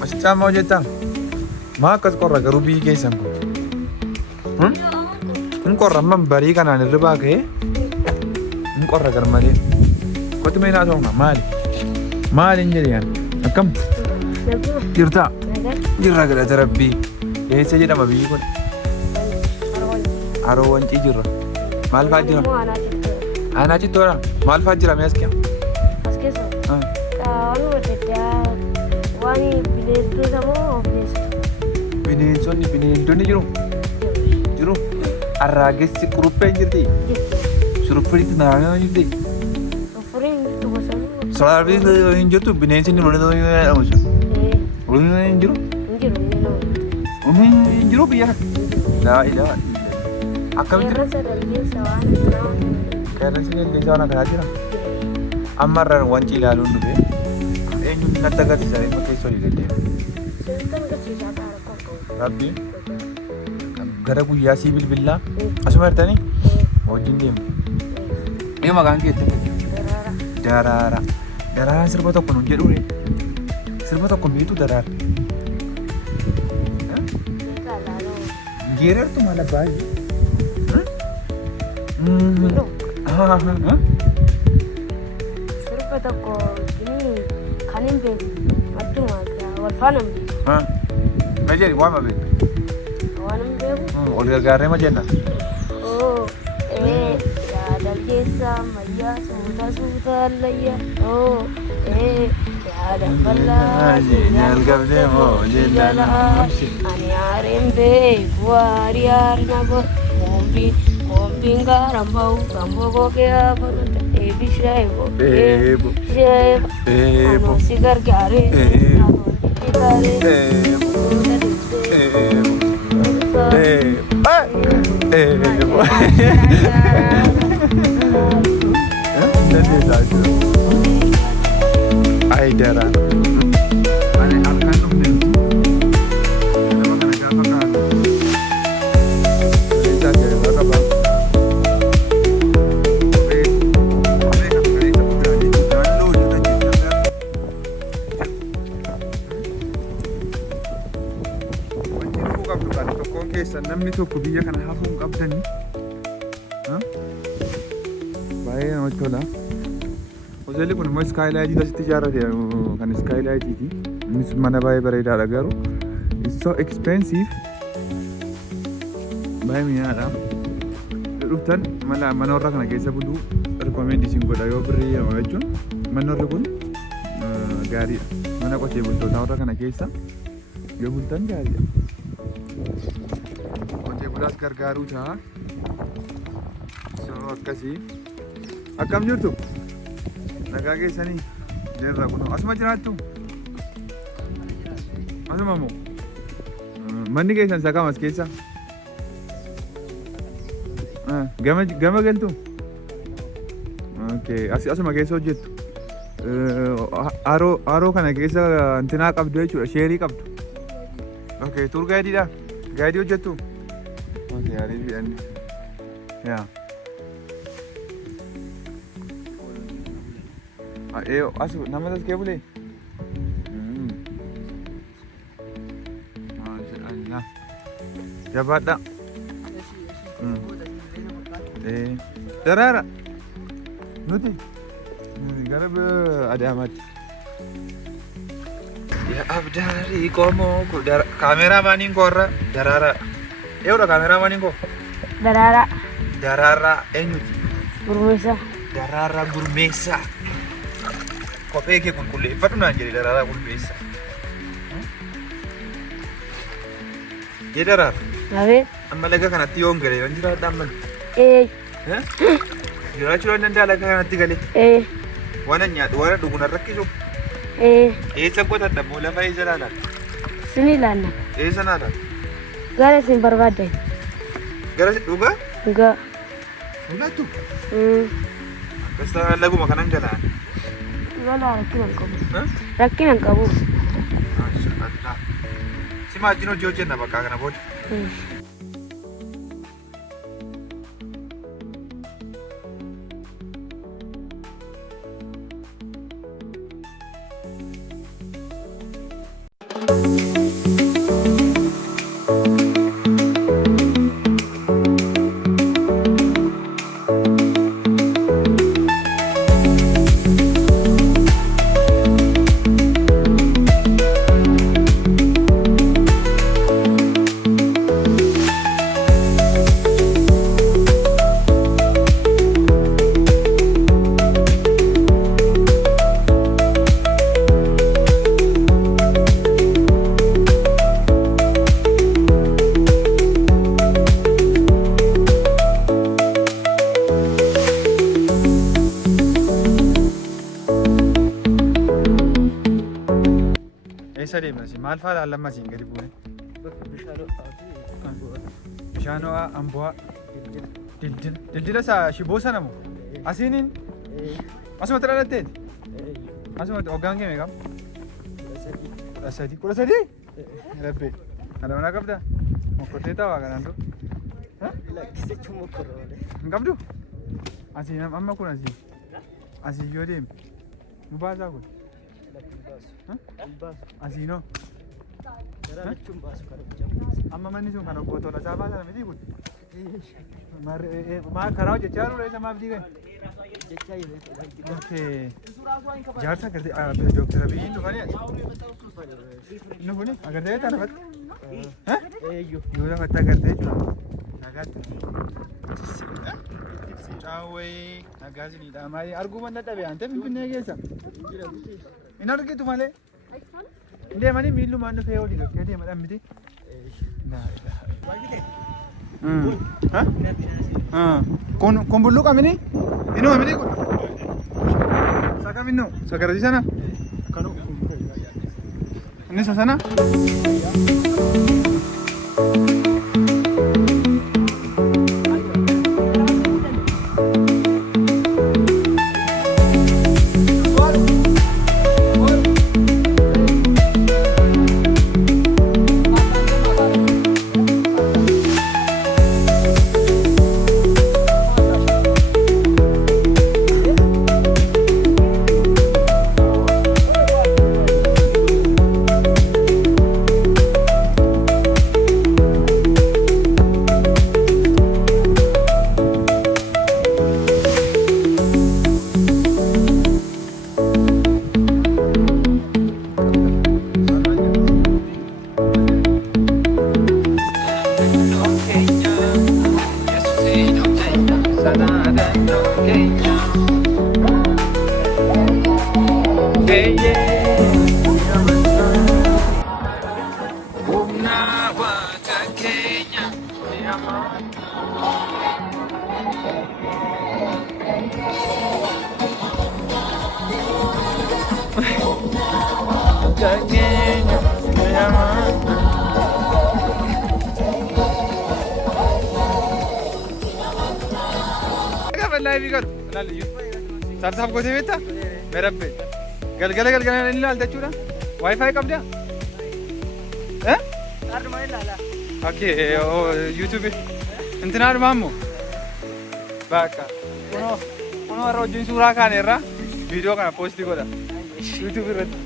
Masichaa moo jettaa? Maa akkas qorra garuu biyyi keessan kun? Hin qorra amman barii kanaan hirribaa ka'ee hin qorra garmalee. Kotti mee naa ta'u maali? Maaliin jedhe yaa? Akkam? Jirtaa? Jirra galata rabbii. Eessa jedhama biyyi kun? Haroo Wancii jirra. Maal fa'aa jira? Aanaa Cittoodha. Maal fa'aa jira mee as keessa? As keessa? Qaawwan wadaddaa waan bineeldota moo of beeksitu? Bineeldonni jiru? Jiru? Arraagessi qurupheen jirti? Shuruffiitti naannoo jirti? Shuruffiin jirtu bosonuu? Sararbii hin jirtu bineensi inni mul'atu hin jedhamu sun? Hin jiru? Hin jiru biyya kana? Laa ilaa. Akkamitti? Qeerransa dargaggeessa waan itti namoota. Qeerransi dargaggeessa waan akkanaa jira? Amma irraan Wancii ilaaluun dhufee eenyuun natti agarsiisa dhimma keessa olii deddeema. Sirriitti agarsiisaa ta'a rakkoo qabu. Rabbiin gara guyyaa sii bilbillaa asuma hirtanii wajjin deemu. Mee maqaan kee itti Daraara. Daraaraan sirba tokko nuun jedhuure. Sirba tokko miitu Daraara. Geerartu maal baay'ee? Sirba tokko kan hin beeksisu adduma wal faana hin beeku. Ma jedhi waan ma beeku? Waan hin beeku. Ol gargaarree ma jenna? Dargaggeessa ammayyaa suuta allayyaa. Yaada bal'aa Jeenyal qabdee moo jeelalaa? Ani aareen beeku waarii aarina bor Kompiin gaaraan bahu kan boqoqee hafarata eebishaa eebo. Anoo si gargaaree namoonni dhibbaaree fuula dursee. Ay Daraara. Ani harkaan dhufne nama kana gaafa kaa'atu. Isaa jedhama qaba. Wanti dhufuu qabdu kan tokkoon keessan namni tokko biyya kana hafuu hin qabdanii. Baay'ee namatti tola. Hoteelli kun immoo iskaayilaaytii asitti ijaarrate kan iskaayilaayitiiti. Innis mana baay'ee bareedaadha garuu it's so expensive. Baay'ee mi'aadha. Dhuftan mana warra kana keessa buluu recommend isin godha yoo birrii jedhama jechuun manni warri kun gaariidha. Mana qotee bultootaa warra kana keessa yoo bultan gaariidha. Qotee bulaas gargaaruu ta'a. So akkasii. Akkam jirtu? Nagaa keessanii jirra kun asuma jiraattu? Asuma moo? Manni keessan isa kam as keessa? Gama galtu? Asuma keessa hojjettu? Haroo kana keessa antinaa qabdu jechuudha, sheerii qabdu? Tuur gaayidiidha? Gaayidii hojjettu? Gaarii fi'anni. Asu nama tas kee bulee? Maashaallah. Jabaadha. Daraara. Nuti gara Adaamaatti. Yaa abdaarii qomoo kaameraamaaniin koorra Daraara. Eewudha kaameraamaaniin koo? Daraara. Daraara eenyuti? Gurmeessa. Daraara Gurmeessa. Kophee kee qulqulleeffadhu naan jedhe Daraaraa Gurmeessa. Jee Daraara. Abee. Amma laga kanatti yoon galee nan jiraadha amman. Jiraachuu waan danda'a laga kanatti galee. Waan nyaadhu waan dhugu nan rakkisu. Eessa qotadha moo lafa eessa laala? Sini laanna. Eessa laala? Gara isin barbaaddan. Gara dhugaa? Dhugaa. Mul'attu? Akkasta laguma kanan galaan. Wala rakkina hin qabu. Rakkina hin qabu. Si maajjin hojii hojjenna bakka kana booda. Eessa deemna si? Maal fa'aa laallamma siin gadi buune? Bishaan ho'aa, ambo'aa, dildila isaa shiboo sana moo? Asiiniin? Asumatti dhalatteeti? Asumatti hoggaan kee meeqam? 13? Rabbee. Kana mana qabdaa? Mokkortee taa'aa kanaan dur? Lakkisichuu mokkorroole. Hin qabdu? Asii amma kun asii. Asii yoo deeme. Nu baasaa kun? Asii noo? Amma manni sun kan obbo Tolasaa baasana miti kun? Karaa hojjechaa jiru isa maaf diigan? Jaarsa agartee Dooktar Abiyyiin dhufanii inni kuni agartee beektaa lafatti? Yoo lafatti agartee jechuudha. Nagaatti. Caawwee nagaasiniidha. Maali arguu man dadhabe ante Finfinnee keessa? Hin argitu malee? Deemanii miillumaan dhufee olii dhokkee deemadhaan miti? Kun bulluqa mini? Inuma miti kun? Saka minnu? Sagarati sana? Inni isa sana? Sarsaaf gootee beektaa? Merabbe. Galgala inni ilaalta jechuudha? Waayifaayi qabdaa? Har'uma ilaala. Okkee yuutuubii. Intinaa dhumaa immoo? Bakka. Kunoo har'a wajjin suuraa kaane irraa viidiyoo kana poostii godha. Yuutuubii irratti.